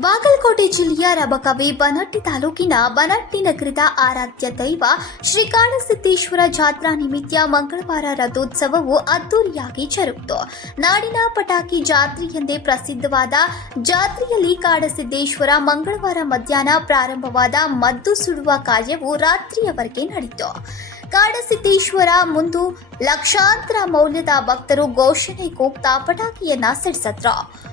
ಬಾಗಲಕೋಟೆ ಜಿಲ್ಲೆಯ ರಬಕವಿ ಬನಟ್ಟಿ ತಾಲೂಕಿನ ಬನಟ್ಟಿ ನಗರದ ಆರಾಧ್ಯ ದೈವ ಶ್ರೀ ಕಾಳಸಿದ್ದೇಶ್ವರ ಜಾತ್ರಾ ನಿಮಿತ್ತ ಮಂಗಳವಾರ ರಥೋತ್ಸವವು ಅದ್ದೂರಿಯಾಗಿ ಜರುಗಿತು. ನಾಡಿನ ಪಟಾಕಿ ಜಾತ್ರೆ ಎಂದೇ ಪ್ರಸಿದ್ಧವಾದ ಜಾತ್ರೆಯಲ್ಲಿ ಕಾಡಸಿದ್ದೇಶ್ವರ ಮಂಗಳವಾರ ಮಧ್ಯಾಹ್ನ ಪ್ರಾರಂಭವಾದ ಮದ್ದು ಸುಡುವ ಕಾರ್ಯವು ರಾತ್ರಿಯವರೆಗೆ ನಡೆಯಿತು ಕಾಡಸಿದ್ದೇಶ್ವರ ಮುಂದು ಲಕ್ಷಾಂತರ ಮೌಲ್ಯದ ಭಕ್ತರು ಘೋಷಣೆ ಕೂಗ್ತಾ ಪಟಾಕಿಯನ್ನ ಸಿಡಿಸಿದ್ರು.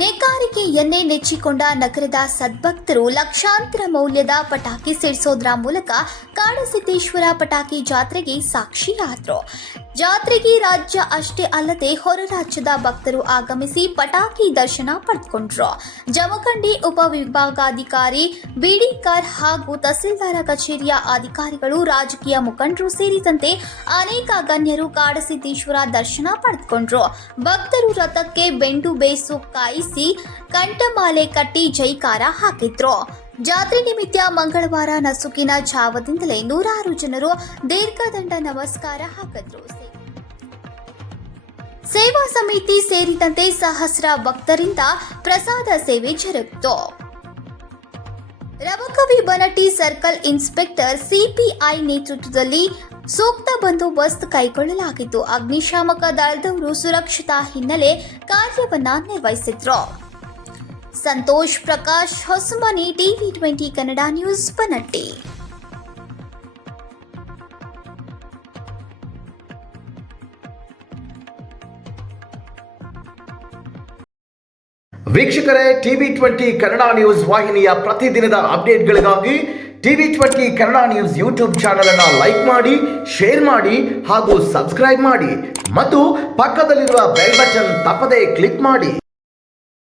ನೇಕಾರಿಕೆಯನ್ನೇ ನೆಚ್ಚಿಕೊಂಡ ನಗರದ ಸದ್ಭಕ್ತರು ಲಕ್ಷಾಂತರ ಮೌಲ್ಯದ ಪಟಾಕಿ ಸಿಡಿಸೋದ್ರ ಮೂಲಕ ಕಾಡಸಿದ್ದೇಶ್ವರ ಪಟಾಕಿ ಜಾತ್ರೆಗೆ ಸಾಕ್ಷಿಯಾದರು. ಜಾತ್ರೆಗೆ ರಾಜ್ಯ ಅಷ್ಟೇ ಅಲ್ಲದೆ ಹೊರ ರಾಜ್ಯದ ಭಕ್ತರು ಆಗಮಿಸಿ ಪಟಾಕಿ ದರ್ಶನ ಪಡೆದುಕೊಂಡ್ರು. ಜಮಖಂಡಿ ಉಪವಿಭಾಗಾಧಿಕಾರಿ, ಬಿಡಿಕರ್ ಹಾಗೂ ತಹಸೀಲ್ದಾರ ಕಚೇರಿಯ ಅಧಿಕಾರಿಗಳು ರಾಜಕೀಯ ಮುಖಂಡರು ಸೇರಿದಂತೆ ಅನೇಕ ಗಣ್ಯರು ಕಾಡಸಿದ್ದೇಶ್ವರ ದರ್ಶನ ಪಡೆದುಕೊಂಡ್ರು. ಭಕ್ತರು ರಥಕ್ಕೆ ಬೆಂಡು ಬೇಸು ಕಾಯಿಸಿ, ಕಂಠಮಾಲೆ ಕಟ್ಟಿ ಜೈಕಾರ ಹಾಕಿದ್ರು. ಜಾತ್ರೆ ನಿಮಿತ್ತ ಮಂಗಳವಾರ ನಸುಕಿನ ಛಾವದಿಂದಲೇ ನೂರಾರು ಜನರು ದೀರ್ಘದಂಡ ನಮಸ್ಕಾರ ಹಾಕಿದ್ರು. ಸೇವಾ ಸಮಿತಿ ಸೇರಿದಂತೆ ಸಹಸ್ರ ಭಕ್ತರಿಂದ ಪ್ರಸಾದ ಸೇವೆ ಜರುಗಿತು. Rabakavi Banahatti circle inspector CPI ನೇತೃತ್ವದಲ್ಲಿ ಸೂಕ್ತ ಬಂದೋಬಸ್ತ್ ಕೈಗೊಳ್ಳಲಾಗಿತ್ತು ಅಗ್ನಿಶಾಮಕ ದಳದವರು ಸುರಕ್ಷತಾ ಹಿನ್ನೆಲೆ ಕಾರ್ಯವನ್ನ ನಿರ್ವಹಿಸಿದ್ರು. Santosh Prakash, Hosamani, TV twenty, Kannada news, Banahatti. ವೀಕ್ಷಕರೇ, ಟಿವಿ ಟ್ವೆಂಟಿ, ಕನ್ನಡ ನ್ಯೂಸ್ ವಾಹಿನಿಯ ಪ್ರತಿದಿನದ ಅಪ್ಡೇಟ್ಗಳಿಗಾಗಿ TV twenty, Kannada news YouTube channel ಅನ್ನು ಲೈಕ್ ಮಾಡಿ, ಶೇರ್ ಮಾಡಿ ಹಾಗೂ ಸಬ್ಸ್ಕ್ರೈಬ್ ಮಾಡಿ. ಮತ್ತು ಪಕ್ಕದಲ್ಲಿರುವ ಬೆಲ್ ಬಟನ್ ತಪ್ಪದೇ ಕ್ಲಿಕ್ ಮಾಡಿ.